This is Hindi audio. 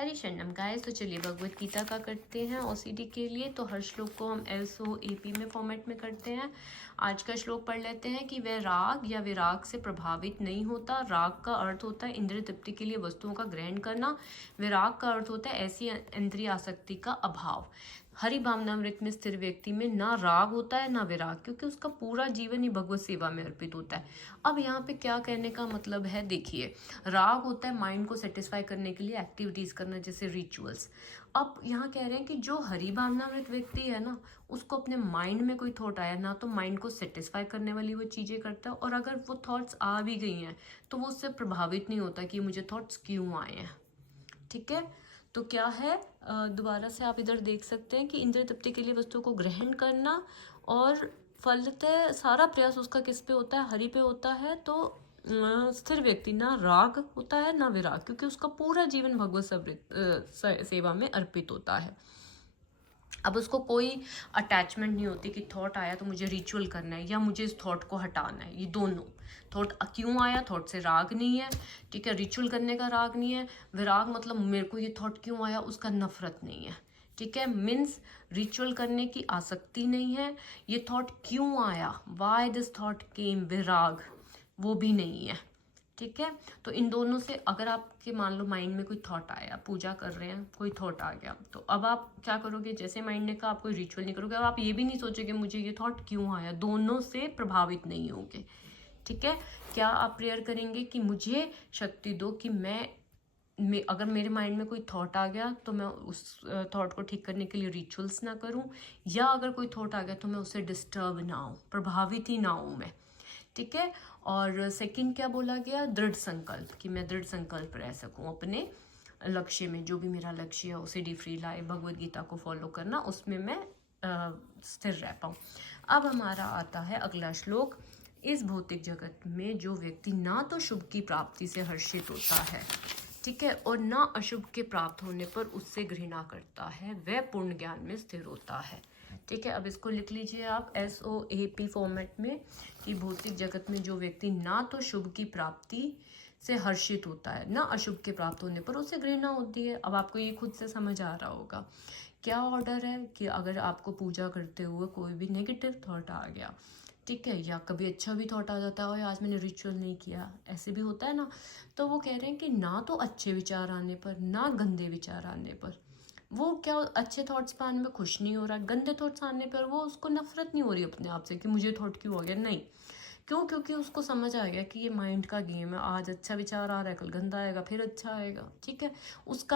हरी शरणम गाइस। तो चलिए भगवत गीता का करते हैं ओसीडी के लिए। तो हर श्लोक को हम SOAP में फॉर्मेट में करते हैं। आज का श्लोक पढ़ लेते हैं कि वह राग या विराग से प्रभावित नहीं होता। राग का अर्थ होता है इंद्रिय तृप्ति के लिए वस्तुओं का ग्रहण करना। विराग का अर्थ होता है ऐसी इंद्रिय आसक्ति का अभाव। हरि भावनामृत में स्थिर व्यक्ति में ना राग होता है ना विराग, क्योंकि उसका पूरा जीवन ही भगवत सेवा में अर्पित होता है। अब यहाँ पे क्या कहने का मतलब है, देखिए, राग होता है माइंड को सेटिस्फाई करने के लिए एक्टिविटीज करना, जैसे रिचुअल्स। अब यहाँ कह रहे हैं कि जो हरि भावनामृत व्यक्ति है ना, उसको अपने माइंड में कोई थॉट आया ना, तो माइंड को सेटिस्फाई करने वाली वो चीजें करता है, और अगर वो थॉट्स आ भी गई हैं तो वो उससे प्रभावित नहीं होता कि मुझे थॉट्स क्यों आए हैं। ठीक है, तो क्या है, दोबारा से आप इधर देख सकते हैं कि इंद्रिय तृप्ति के लिए वस्तुओं को ग्रहण करना, और फलतः सारा प्रयास उसका किस पे होता है, हरि पे होता है। तो स्थिर व्यक्ति ना राग होता है ना विराग, क्योंकि उसका पूरा जीवन भगवत सेवा में अर्पित होता है। अब उसको कोई अटैचमेंट नहीं होती कि थॉट आया तो मुझे रिचुअल करना है या मुझे इस थॉट को हटाना है। ये दोनों थॉट क्यों आया, थॉट से राग नहीं है, ठीक है, रिचुअल करने का राग नहीं है। विराग मतलब मेरे को ये थॉट क्यों आया, उसका नफरत नहीं है। ठीक है, मीन्स रिचुअल करने की आसक्ति नहीं है। ये थॉट क्यों आया, वाई दिस थॉट केम, विराग, वो भी नहीं है। ठीक है, तो इन दोनों से अगर आपके मान लो माइंड में कोई थॉट आया, पूजा कर रहे हैं, कोई थॉट आ गया, तो अब आप क्या करोगे, जैसे माइंड ने कहा आप कोई रिचुअल नहीं करोगे। अब आप ये भी नहीं सोचोगे मुझे ये थॉट क्यों आया, दोनों से प्रभावित नहीं होगे। ठीक है, क्या आप प्रेयर करेंगे कि मुझे शक्ति दो कि मैं अगर मेरे माइंड में कोई थॉट आ गया तो मैं उस थॉट को ठीक करने के लिए रिचुअल्स ना करूं, या अगर कोई थॉट आ गया तो मैं उससे डिस्टर्ब ना हूं, प्रभावित ही ना हूं मैं। ठीक है, और सेकंड क्या बोला गया, दृढ़ संकल्प, कि मैं दृढ़ संकल्प रह सकूं अपने लक्ष्य में, जो भी मेरा लक्ष्य है OCD free life, Bhagavad Gita को फॉलो करना, उसमें मैं स्थिर रह पाऊं। अब हमारा आता है अगला श्लोक। इस भौतिक जगत में जो व्यक्ति ना तो शुभ की प्राप्ति से हर्षित होता है, ठीक है, और ना अशुभ के प्राप्त होने पर उससे घृणा करता है, वह पूर्ण ज्ञान में स्थिर होता है। ठीक है, अब इसको लिख लीजिए आप SOAP फॉर्मेट में, कि भौतिक जगत में जो व्यक्ति ना तो शुभ की प्राप्ति से हर्षित होता है, ना अशुभ के प्राप्त होने पर उसे घृणा होती है। अब आपको ये खुद से समझ आ रहा होगा क्या ऑर्डर है, कि अगर आपको पूजा करते हुए कोई भी नेगेटिव थॉट आ गया, ठीक है, या कभी अच्छा भी थॉट आ जाता है, आज मैंने रिचुअल नहीं किया, ऐसे भी होता है ना, तो वो कह रहे हैं कि ना तो अच्छे विचार आने पर ना गंदे विचार आने पर वो क्या अच्छे थॉट्स पे आने में खुश नहीं हो रहा, गंदे थॉट्स आने पर वो उसको नफरत नहीं हो रही अपने आप से कि मुझे थॉट क्यों हो गया, नहीं, क्यों, क्योंकि उसको समझ आ गया कि ये माइंड का गेम है, आज अच्छा विचार आ रहा है कल गंदा आएगा फिर अच्छा आएगा। ठीक है, उसका